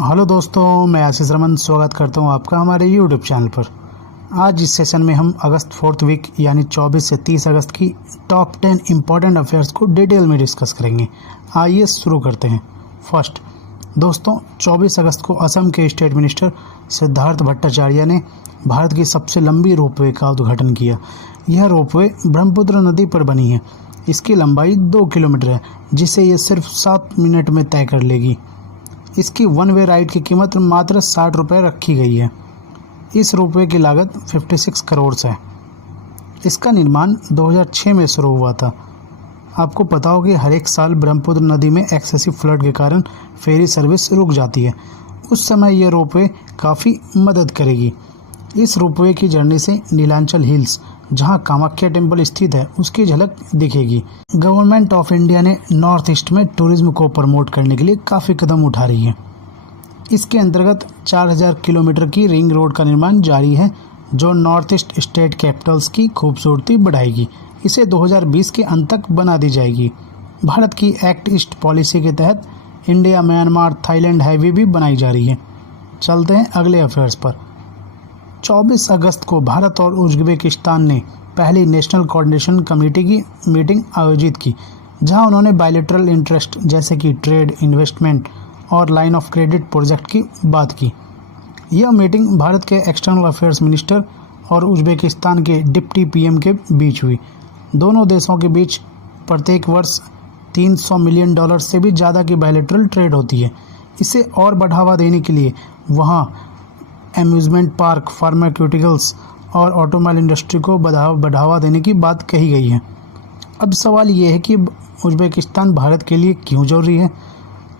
Hello दोस्तों, मैं आशीष रमन स्वागत करता हूं आपका हमारे यूट्यूब चैनल पर। आज इस सेशन में हम अगस्त 4th वीक यानी 24 से 30 अगस्त की टॉप 10 इम्पॉर्टेंट अफेयर्स को डिटेल में डिस्कस करेंगे। आइए शुरू करते हैं। फर्स्ट दोस्तों, 24 अगस्त को असम के स्टेट मिनिस्टर सिद्धार्थ भट्टाचार्य ने भारत की सबसे लंबी रोपवे का उद्घाटन किया। यह रोपवे ब्रह्मपुत्र नदी पर बनी है। इसकी लंबाई 2 किलोमीटर है, जिसे ये सिर्फ 7 मिनट में तय कर लेगी। इसकी वन वे राइड की कीमत मात्र 60 रुपये रखी गई है। इस रोपवे की लागत 56 करोड़ है। इसका निर्माण 2006 में शुरू हुआ था। आपको पता हो कि हर एक साल ब्रह्मपुत्र नदी में एक्सेसिव फ्लड के कारण फेरी सर्विस रुक जाती है। उस समय यह रोपवे काफ़ी मदद करेगी। इस रोपवे की जर्नी से नीलांचल हिल्स, जहां कामाख्या टेम्पल स्थित है, उसकी झलक दिखेगी। गवर्नमेंट ऑफ इंडिया ने नॉर्थ ईस्ट में टूरिज्म को प्रमोट करने के लिए काफ़ी कदम उठा रही है। इसके अंतर्गत 4000 किलोमीटर की रिंग रोड का निर्माण जारी है, जो नॉर्थ ईस्ट स्टेट कैपिटल्स की खूबसूरती बढ़ाएगी। इसे 2020 के अंत तक बना दी जाएगी। भारत की एक्ट ईस्ट पॉलिसी के तहत इंडिया म्यांमार थाईलैंड हाईवे भी बनाई जा रही है। चलते हैं अगले अफेयर्स पर। 24 अगस्त को भारत और उज्बेकिस्तान ने पहली नेशनल कोऑर्डिनेशन कमेटी की मीटिंग आयोजित की, जहां उन्होंने बायलैटरल इंटरेस्ट जैसे कि ट्रेड, इन्वेस्टमेंट और लाइन ऑफ क्रेडिट प्रोजेक्ट की बात की। यह मीटिंग भारत के एक्सटर्नल अफेयर्स मिनिस्टर और उज्बेकिस्तान के डिप्टी पीएम के बीच हुई। दोनों देशों के बीच प्रत्येक वर्ष $300 मिलियन से भी ज़्यादा की बायलैटरल ट्रेड होती है। इसे और बढ़ावा देने के लिए वहाँ एम्यूजमेंट पार्क, फार्मास्यूटिकल्स और ऑटोमोबाइल इंडस्ट्री को बढ़ावा देने की बात कही गई है। अब सवाल ये है कि उज्बेकिस्तान भारत के लिए क्यों जरूरी है।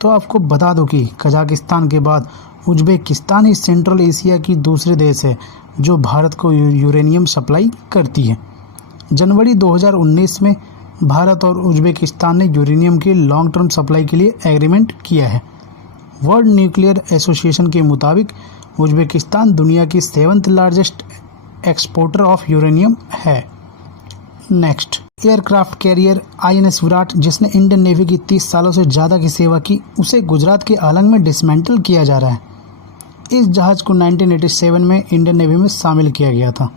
तो आपको बता दो कि कजाकिस्तान के बाद उज्बेकिस्तान ही सेंट्रल एशिया की दूसरे देश है जो भारत को यूरेनियम सप्लाई करती है। जनवरी 2019 में भारत और उज्बेकिस्तान ने यूरेनियम की लॉन्ग टर्म सप्लाई के लिए एग्रीमेंट किया है। वर्ल्ड न्यूक्लियर एसोसिएशन के मुताबिक उज्बेकिस्तान दुनिया की 7th largest exporter of uranium है। Next, aircraft carrier INS Viraat, जिसने इंडियन नेवी की 30 सालों से ज़्यादा की सेवा की, उसे गुजरात के आलंग में डिसमेंटल किया जा रहा है। इस जहाज़ को 1987 में इंडियन नेवी में शामिल किया गया था।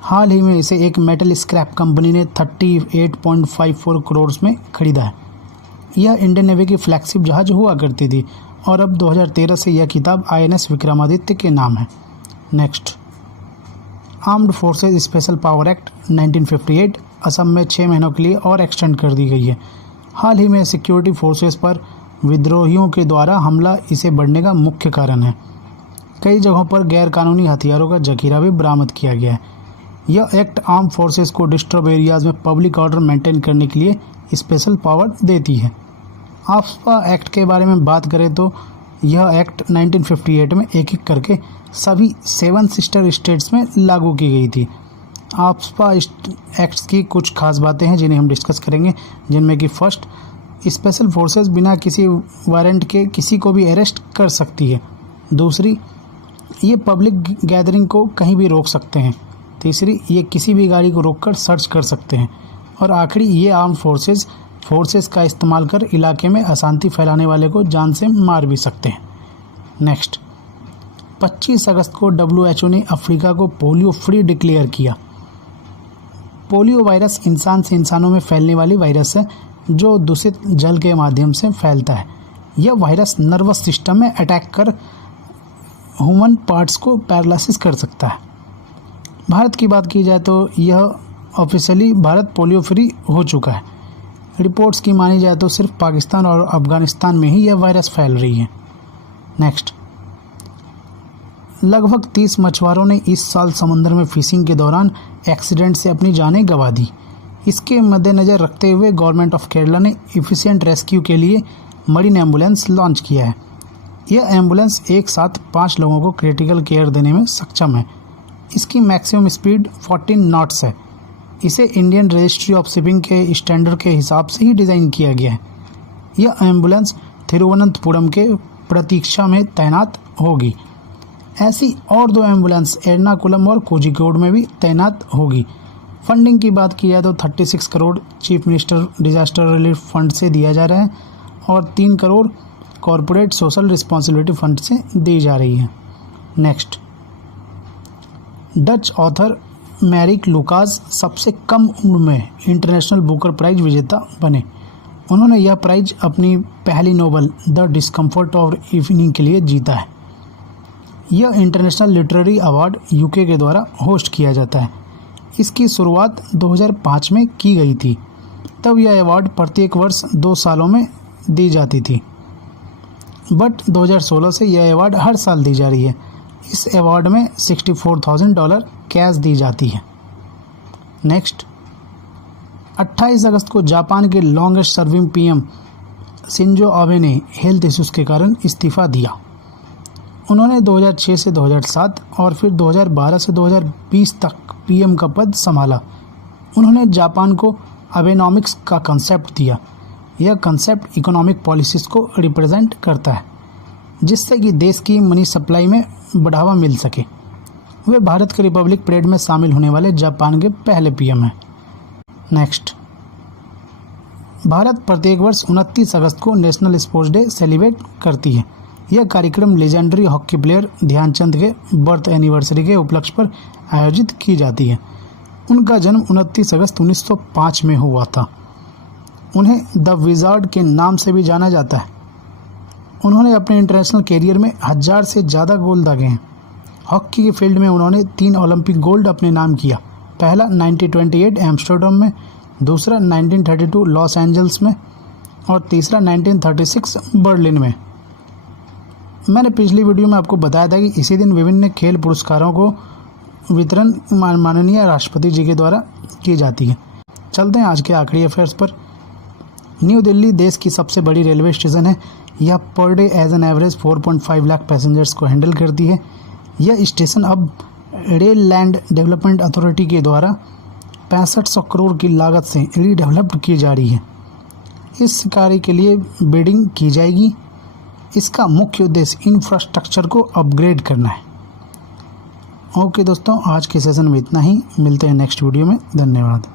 हाल ही में इसे एक मेटल स्क्रैप कंपनी ने 38.54 करोड़ में खरीदा है। यह इंडियन नेवी की फ्लैगशिप जहाज़ हुआ करती थी और अब 2013 से यह खिताब INS विक्रमादित्य के नाम है। Next, armed forces special power act 1958 Assam में 6 महीनों के लिए और एक्सटेंड कर दी गई है। हाल ही में सिक्योरिटी फोर्सेस पर विद्रोहियों के द्वारा हमला इसे बढ़ने का मुख्य कारण है। कई जगहों पर गैरकानूनी हथियारों का जखीरा भी बरामद किया गया है। यह एक्ट आर्म फोर्सेस को डिस्टर्ब एरियाज में पब्लिक ऑर्डर मेंटेन करने के लिए स्पेशल पावर देती है। आफ्सपा एक्ट के बारे में बात करें तो यह एक्ट 1958 में एक एक करके सभी 7 सिस्टर स्टेट्स में लागू की गई थी। आफ्सपा एक्ट्स की कुछ खास बातें हैं जिन्हें हम डिस्कस करेंगे, जिनमें कि फर्स्ट, स्पेशल फोर्सेस बिना किसी वारंट के किसी को भी अरेस्ट कर सकती है। दूसरी, ये पब्लिक गैदरिंग को कहीं भी रोक सकते हैं। तीसरी, ये किसी भी गाड़ी को रोककर सर्च कर सकते हैं। और आखिरी, ये आर्म फोर्सेस का इस्तेमाल कर इलाके में अशांति फैलाने वाले को जान से मार भी सकते हैं। नेक्स्ट, 25 अगस्त को WHO ने अफ्रीका को पोलियो फ्री डिक्लेयर किया। पोलियो वायरस इंसान से इंसानों में फैलने वाली वायरस है जो दूषित जल के माध्यम से फैलता है। यह वायरस नर्वस सिस्टम में अटैक कर ह्यूमन पार्ट्स को पैरालिसिस कर सकता है। भारत की बात की जाए तो यह ऑफिशियली भारत पोलियो फ्री हो चुका है। रिपोर्ट्स की मानी जाए तो सिर्फ पाकिस्तान और अफगानिस्तान में ही यह वायरस फैल रही है। नेक्स्ट, लगभग 30 मछुआरों ने इस साल समंदर में फिशिंग के दौरान एक्सीडेंट से अपनी जानें गंवा दी। इसके मद्देनज़र रखते हुए गवर्नमेंट ऑफ केरला ने एफिशिएंट रेस्क्यू के लिए मरीन एम्बुलेंस लॉन्च किया है। यह एम्बुलेंस एक साथ 5 लोगों को क्रिटिकल केयर देने में सक्षम है। इसकी मैक्सिमम स्पीड 14 नॉट्स है। इसे इंडियन रजिस्ट्री ऑफ शिपिंग के स्टैंडर्ड के हिसाब से ही डिज़ाइन किया गया है। यह एम्बुलेंस तिरुवनंतपुरम के प्रतीक्षा में तैनात होगी। ऐसी और 2 एम्बुलेंस एर्नाकुलम और कोझिकोड में भी तैनात होगी। फंडिंग की बात की जाए तो 36 crore chief minister disaster relief fund से दिया जा रहा है और 3 crore corporate social responsibility fund से दी जा रही है। Next, Dutch author Marieke Lucas सबसे कम उम्र में इंटरनेशनल बुकर प्राइज विजेता बने। उन्होंने यह प्राइज अपनी पहली novel the discomfort of evening के लिए जीता है। यह इंटरनेशनल लिटरेरी अवार्ड यूके के द्वारा होस्ट किया जाता है। इसकी शुरुआत 2005 में की गई थी। तब यह अवार्ड प्रत्येक वर्ष 2 सालों में दी जाती थी, बट 2016 से यह अवार्ड हर साल दी जा रही है। इस अवार्ड में $64,000 कैश दी जाती है। नेक्स्ट, 28 अगस्त को जापान के longest serving PM Shinzo Abe ने हेल्थ इश्यूज के कारण इस्तीफा दिया। उन्होंने 2006 से 2007 और फिर 2012 से 2020 तक पीएम का पद संभाला। उन्होंने जापान को अबेनॉमिक्स का कंसेप्ट दिया। यह कंसेप्ट इकोनॉमिक पॉलिसीज़ को रिप्रेजेंट करता है, जिससे कि देश की मनी सप्लाई में बढ़ावा मिल सके। वे भारत के रिपब्लिक परेड में शामिल होने वाले जापान के पहले पीएम हैं। नेक्स्ट, भारत प्रत्येक वर्ष 29 अगस्त को नेशनल स्पोर्ट्स डे सेलिब्रेट करती है। यह कार्यक्रम लेजेंडरी हॉकी प्लेयर ध्यानचंद के बर्थ एनिवर्सरी के उपलक्ष्य पर आयोजित की जाती है। उनका जन्म 29 अगस्त 1905 में हुआ था। उन्हें द विजार्ड के नाम से भी जाना जाता है। उन्होंने अपने इंटरनेशनल कैरियर में 1000 से ज़्यादा गोल दागे हैं। हॉकी के फील्ड में उन्होंने 3 ओलंपिक गोल्ड अपने नाम किया। पहला 1928 एम्स्टर्डम में, दूसरा 1932 लॉस एंजल्स में और तीसरा 1936 बर्लिन में। मैंने पिछली वीडियो में आपको बताया था कि इसी दिन विभिन्न खेल पुरस्कारों को वितरण माननीय राष्ट्रपति जी के द्वारा की जाती है। चलते हैं आज के आखिरी अफेयर्स पर। न्यू दिल्ली देश की सबसे बड़ी रेलवे स्टेशन है। यह per day as an average 4.5 lakh passengers को हैंडल करती है। यह स्टेशन अब रेल लैंड डेवलपमेंट अथॉरिटी के द्वारा 6500 करोड़ की लागत से रीडेवलप्ड की जा रही है। इस कार्य के लिए बिडिंग की जाएगी। इसका मुख्य उद्देश्य इंफ्रास्ट्रक्चर को अपग्रेड करना है। ओके दोस्तों, आज के सेशन में इतना ही। मिलते हैं नेक्स्ट वीडियो में। धन्यवाद।